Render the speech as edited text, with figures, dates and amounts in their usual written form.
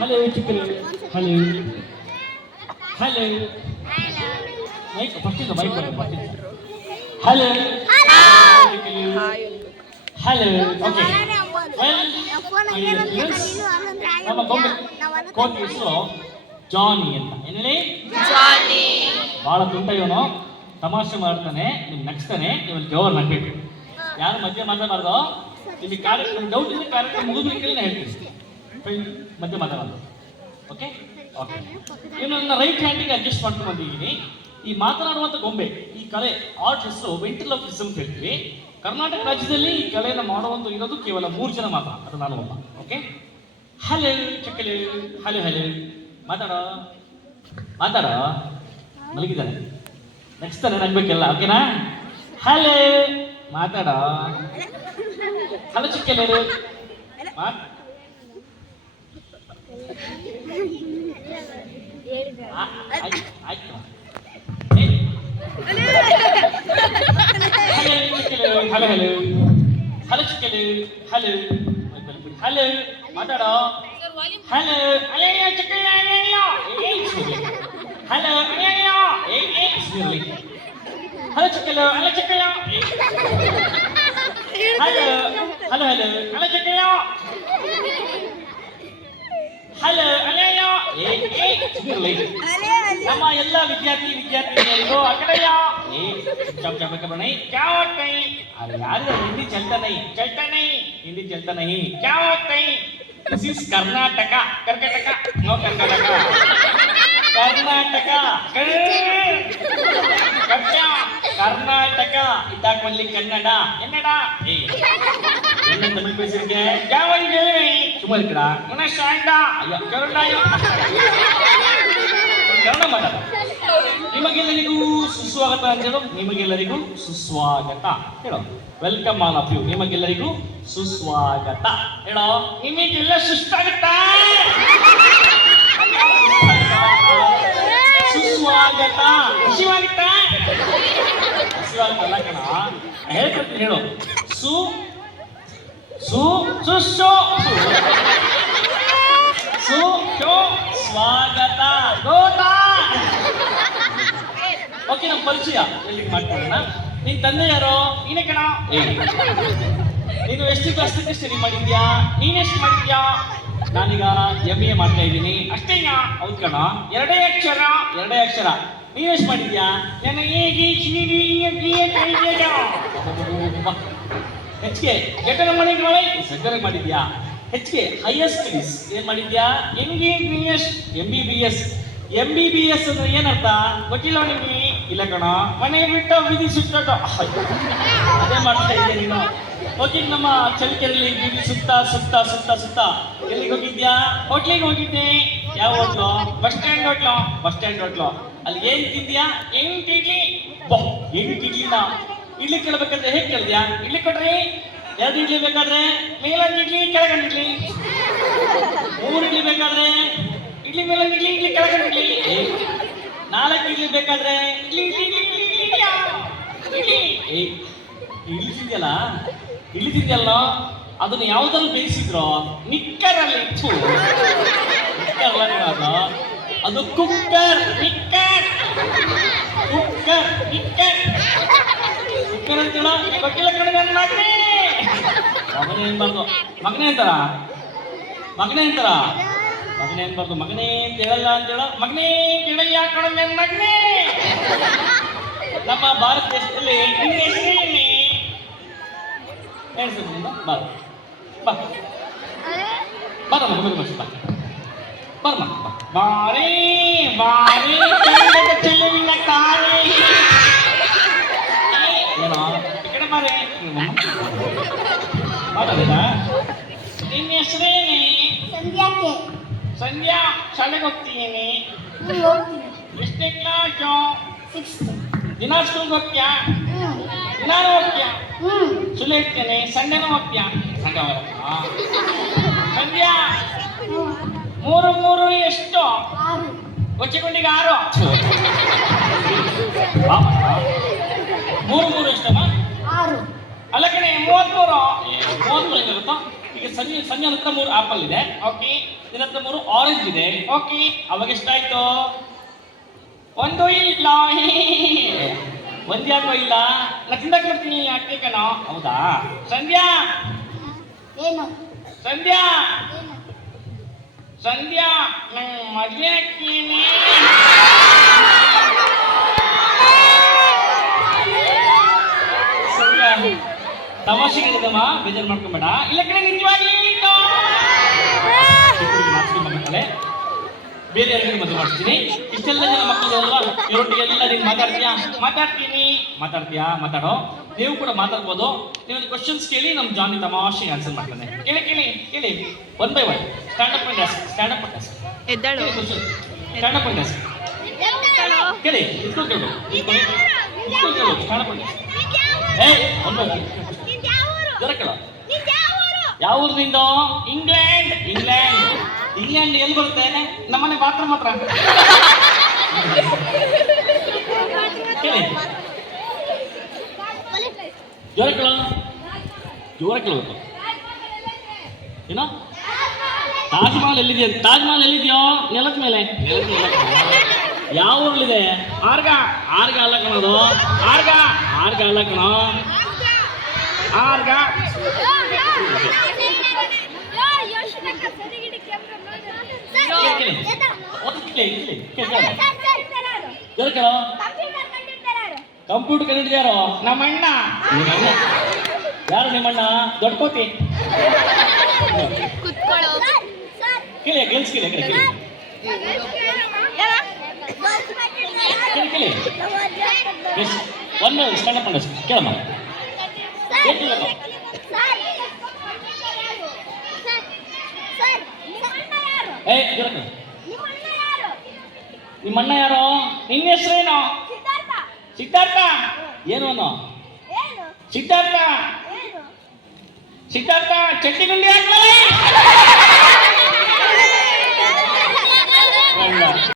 Hello ಚಿಕ್ಕಲು hello hello mic first mic hello hello okay ನಮ್ಮ coach ಹೆಸರು Johnny ಅಂತ ಏನೇಳಿ ಜಾನಿ ಭಾಳ ತುಂಟ ಇವನು ತಮಾಷೆ ಮಾಡ್ತಾನೆ ನಿಮ್ಗೆ ನಗ್ಸ್ತಾನೆ ನೀವು ಜೋರ್ ನಗ್ಬೇಕು ಯಾರು ಮಧ್ಯೆ ಮಾತಾಡಬಾರ್ದು ಇಲ್ಲಿ ಕಾರ್ಯಕ್ರಮ ಡೌಟ್ ಇದೆ ಕಾರ್ಯಕ್ರಮ ಮುಗಿದ್ಮೇಲೆ ನಾನು ಹೇಳ್ತೀನಿ ಮಧ್ಯೆ ಮಾತಾಡೋದು ಓಕೆ ಓಕೆ ಇನ್ನು ನನ್ನ ರೈಟ್ ಹ್ಯಾಂಡಿಗೆ ಅಡ್ಜಸ್ಟ್ ಮಾಡ್ಕೊಂಡು ಬಂದಿದ್ದೀನಿ ಈ ಮಾತನಾಡುವಂಥ ಗೊಂಬೆ ಈ ಕಲೆ ಆರ್ಟ್ ಹೆಸರು ವೆಂಟ್ರಿಲೋಕ್ವಿಸಮ್ ಅಂತ ಹೇಳ್ತೀವಿ ಕರ್ನಾಟಕ ರಾಜ್ಯದಲ್ಲಿ ಈ ಕಲೆಯನ್ನು ಮಾಡುವಂತ ಇರೋದು ಕೇವಲ 3 ಜನ ಮಾತ್ರ ಅದು ನಾನು ಒಬ್ಬ ಓಕೆ ಹಲೋ ಚಕ್ಕಲು ಹಲೋ ಹಲೋ ಮಾತಾಡೋ ಮಾತಾಡೋ ಮಲಗಿದ್ದಾನೆ ನೆಕ್ಸ್ಟ್ ತಾನೆ ನಗ್ಬೇಕೆಲ್ಲ ಓಕೆನಾ ಹಲೋ ಮಾತಾಡೋ ಹಲೋ ಚಿಕ್ಕಲು ಆಯ್ತು ಹಲೋ ಹಲೋ ಹಲೋ ಚಿಕ್ಕಲು ಹಲೋ ಹಲೋ ಮಾತಾಡೋ ಹಲೋ ಅಯ್ಯಯ್ಯೋ ಚಿಕ್ಕಲು ಅಯ್ಯಯ್ಯೋ ಹಲೋ ಅಯ್ಯಯ್ಯೋ ಹಲೋ ಚಿಕ್ಕಲು ಹಲೋ ಚಿಕ್ಕಲು ಹಲೋ ಹಲೋ ಹಲೋ ಹಲೋ ಚಿಕ್ಕಲು ಹಲೋ ಅಯ್ಯಯ್ಯೋ ನಮ್ಮ ಎಲ್ಲ ವಿದ್ಯಾರ್ಥಿನಿಯರಿಗೂ ಅಕಡೆಯ बने क्या बात कही अरे यार हिंदी चलता नहीं हिंदी चलता नहीं क्या बात कही this is Karnataka Karnataka no Karnataka Karnataka Karnataka इताक only ಕನ್ನಡ ಕನ್ನಡ என்ன தமிழ் பேசிருக்கேன் क्या வந்து சும்மா இருக்கடா என்ன சாண்டா ஐயோ ಕನ್ನಡ ಕನ್ನಡ ಮಾತಾಡ ನಿಮಗೆಲ್ಲರಿಗೂ ಸುಸ್ವಾಗತ ಅಂತ ಹೇಳೋ ನಿಮಗೆಲ್ಲರಿಗೂ ಸುಸ್ವಾಗತ ಹೇಳೋ ವೆಲ್ಕಮ್ ಆಲ್ ಆಫ್ ಯು ನಿಮಗೆಲ್ಲರಿಗೂ ಸುಸ್ವಾಗತ ಹೇಳೋ ನಿಮಗೆಲ್ಲ ಸುಸ್ತಾಗತ್ತಾ ಸುಸ್ವಾಗತ ಹಸಿವಾಗುತ್ತಾ ಹಸಿವಾಗುತ್ತಲ್ಲ ಕಣ ಹೇಳ್ಕೊಡ್ತೀನಿ ಹೇಳು ಸು ಸು ಸುಸ್ಸು ಸು ಶೋ ಸ್ವಾಗತ ಗೋತಾ ಓಕೆ ನಮ್ಮ ಪರಿಚಯ ಎಲ್ಲಿ ಮಾಡ್ಕೊಳ್ಳೋಣ ನಿನ್ ತಂದೆ ಯಾರೋ ನೀನೇ ಕಣ ನೀನು ಎಷ್ಟು ಕ್ಲಾಸ್ ಸ್ಟಡಿ ಮಾಡಿದ್ಯಾ ನೀನೆಷ್ಟು ಮಾಡಿದ್ಯಾ ನಾನೀಗ MA ಮಾಡ್ತಾ ಇದ್ದೀನಿ ಅಷ್ಟೇನಾ ಹೌದು ಕಣ ಎರಡೇ ಅಕ್ಷರ ನೀನೆಷ್ಟು ಮಾಡಿದ್ಯಾ ನಾನು ಹೆಚ್ಚಿಗೆ ಕೆಟ್ಟನ ಮನೆಗೆ ಸಕ್ಕರೆ ಮಾಡಿದ್ಯಾ ಹೆಚ್ಚಿಗೆ ಹೈಯರ್ ಸ್ಟಡೀಸ್ ಏನ್ ಮಾಡಿದ್ಯಾ MBBS ಅಂದ್ರೆ ಏನರ್ಥ ಗೊತ್ತಿಲ್ಲ ನಿಮಗೆ ಇಲ್ಲ ಕಣ ಮನೆ ಬಿಟ್ಟು ವಿಧಿ ಸುತ್ತ ಅದೇ ಮಾಡ್ತಾ ಇದ್ದೆ ನೀನು ಹೋಗಿ ನಮ್ಮ ಚಳಿಕೆರೆಯಲ್ಲಿ ಬೀದಿ ಸುತ್ತ ಎಲ್ಲಿಗೆ ಹೋಗಿದ್ಯಾ ಹೋಟ್ಲಿಗೆ ಹೋಗಿದ್ದೆ ಯಾವ ಹೋಟ್ಲು ಬಸ್ ಸ್ಟ್ಯಾಂಡ್ ಹೋಟ್ಲು ಅಲ್ಲಿ ಏನ್ ತಿಂದ್ಯಾ ಹೆಂಗ್ ಇಡ್ಲಿನ ಇಡ್ಲಿ ಕೇಳ್ಬೇಕಂದ್ರೆ ಹೇಗೆ ಕೇಳಿದ್ಯಾ ಇಡ್ಲಿ ಕೊಡ್ರಿ 2 ಇಡ್ಲಿ ಬೇಕಾದ್ರೆ ಮೇಲೊಂದು ಇಡ್ಲಿ ಕೆಳಗೊಂದು ಇಡ್ಲಿ 3 ಇಡ್ಲಿ ಬೇಕಾದ್ರೆ ಇಡ್ಲಿ ಮೇಲೊಂದು ಇಡ್ಲಿ ಕೆಳಗೊಂದು ಇಡ್ಲಿ 4 ಇಡ್ಲಿ ಬೇಕಾದ್ರೆ ಇಡ್ಲಿ ತಿಂದ್ಯಲ್ಲ ಅದನ್ನ ಯಾವ್ದ್ರಲ್ಲಿ ಬೇಯಿಸಿದ್ರು ನಿಕ್ಕರಲ್ಲಿ ಇತ್ತು ಅದು ಕುಕ್ಕರ್ ಅಂತ ಗೊತ್ತಿಲ್ಲ ಕಡೆ ನನ್ನ ಮಗನೇ ಅನ್ಬಾರ್ದು ಮಗನೇ ಅಂತ ಹೇಳಲ್ಲ ಅಂತ ಹೇಳೋ ಮಗನೇ ಕೇಳಯ್ಯ ಕಣ ನನ್ನ ಮಗನೇ ನಮ್ಮ ಭಾರತ ದೇಶದಲ್ಲಿ ಏನೋ ಈ ಕಡೆ ಬಾರೆ ಮಾತಾಡಿದ ನಿನ್ನ ಹೆಸರೇನೆ ಸಂಧ್ಯಾ ಶಾಲೆಗೆ ಹೋಗ್ತೀನಿ ಎಷ್ಟೇ ಕ್ಲಾಸು ದಿನ ಸ್ಕೂಲ್ಗೆ ಹೋಗ್ತೀಯಾ ದಿನಾನು ಹೋಗ್ತೀಯಾ ಸುಳ್ಳು ಹೇಳ್ತೇನೆ ಸಂಡೆನೂ ಹೋಗ್ತೀಯಾ ಸಂಡೆ ಸಂಧ್ಯಾ 3 ಎಷ್ಟು ಕೊಚ್ಚಿಕೊಂಡಿಗೆ 6 3 ಎಷ್ಟಮ್ಮ 6 ಅಲ್ಲ ಕಣೆ 33 ಹೆಂಗಾಗುತ್ತೋ ಈಗ ಸಂಜೆ ಹತ್ರ 3 ಆಪಲ್ ಇದೆ, ಓಕೆ. ನಿನ್ನ ಹತ್ರ 3 ಆರೆಂಜ್ ಇದೆ, ಓಕೆ. ಅವಾಗ ಎಷ್ಟಾಯ್ತು? 1 ಇಲ್ಲ. ಒಂದ್ಯಾಕೋ ಇಲ್ಲ? ನಾ ತಿಂದಾಕ್ ಬರ್ತೀನಿ ಅಕ್ಕೇಕನೋ. ಹೌದಾ? ಸಂಧ್ಯಾ, ಏನು ಸಂಧ್ಯಾ, ಏನು ಸಂಧ್ಯಾ, ನಂಗೆ ಮದುವೆ ಹಾಕ್ತೀನಿ. ಸಂಧ್ಯಾ, ತಮಾಷೆಗೆ ಹೇಳಿದಮ್ಮ, ಬೇಜಾರು ಮಾಡ್ಕೊಂಬೇಡ. ಇಲ್ಲ ಕಡೆ ನಿಜವಾಗಿ ಮಕ್ಕಳೇ, ಬೇರೆ ಯಾರಿಗೂ ಮದುವೆ ಮಾಡ್ತೀನಿ. ಇಷ್ಟೆಲ್ಲ ಜನ ಮಕ್ಕಳು ಅಲ್ವಾ, ಇವರೊಟ್ಟಿಗೆಲ್ಲ ನೀನು ಮಾತಾಡೋ. ನೀವು ಕೂಡ ಮಾತಾಡ್ಬೋದು. ನೀವು ಕ್ವಶನ್ಸ್ ಕೇಳಿ ನಮ್ಮ ಜಾನಿ ತಮಾಷೆಗೆ ಆನ್ಸರ್ ಮಾಡ್ತಾನೆ. ಕೇಳಿ 1 by 1. Stand up and ask. Stand up and ask. ಕೇಳಿ, ಇಟ್ಕೊಂಡು ಕೇಳು. Stand up and ask. ಏಯ್, 1 by 1. ಜರ ಕೇಳು. ಯಾವ ಊರು ನಿಂದು? ಇಂಗ್ಲೆಂಡ್ ಎಲ್ಲಿ ಬರುತ್ತೆ? ನಮ್ಮನೆ ಬಾತ್ರೂಮ್ ಹತ್ರ. ಕೇಳಿ, ಜೋರ ಕೇಳಬೇಕು. ಏನೋ ತಾಜ್ ಮಹಲ್ ಎಲ್ಲಿದೆಯೋ? ನೆಲದ ಮೇಲೆ. ಯಾವ ಊರಲ್ಲಿದೆ? ಆರ್ಗ ಅಲ್ಲ ಕಣೋದು. ಆರ್ಗ ಅಲ್ಲ ಕಣೋ. ಆರ್ಗ ಕಂಪ್ಯೂಟರ್ ಕಂಡಿದ್ಯಾರೋ? ನಮ್ಮಣ್ಣ. ಯಾರು ನಿಮ್ಮಣ್ಣ? ದೊಡ್ಡ ಕೋತಿ. ಕೇಳಿ, ಕೇಳಿಸ್ಕಿಲ್ಲ. ಕೇಳಿ 1 by 1. Stand up and ask. ಕೇಳಮ್ಮ. ನಿಮ್ಮಣ್ಣ ಯಾರು? ನಿನ್ನ ಹೆಸರೇನು? ಸಿದ್ಧಾರ್ಥ. ಏನು ಅನ್ನೋ? ಸಿದ್ಧಾರ್ಥ ಚಟ್ನಿ ಗುಂಡಿ ಹಾಕ್ಲೇ.